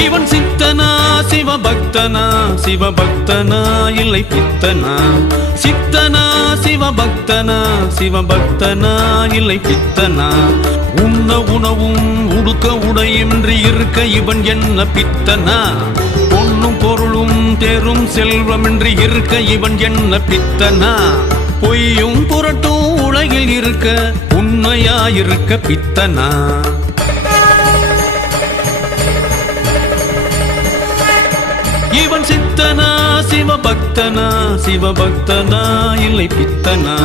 இவன் சித்தனா சிவபக்தனா சிவபக்தனா இல்லை பித்தனா சித்தனா சிவபக்தனா சிவபக்தனா இல்லை பித்தனா உண்ண உணவும் உடுக்க உடையின்றி இருக்க இவன் என்ன பித்தனா பொன்னும் பொருளும் தேரும் செல்வமின்றி இருக்க இவன் என்ன பித்தனா பொய்யும் புரட்டும் உலகில் இருக்க உண்மையாயிருக்க பித்தனா இவன் சித்தனா சிவபக்தனா சிவபக்தனா இல்லை பித்தனா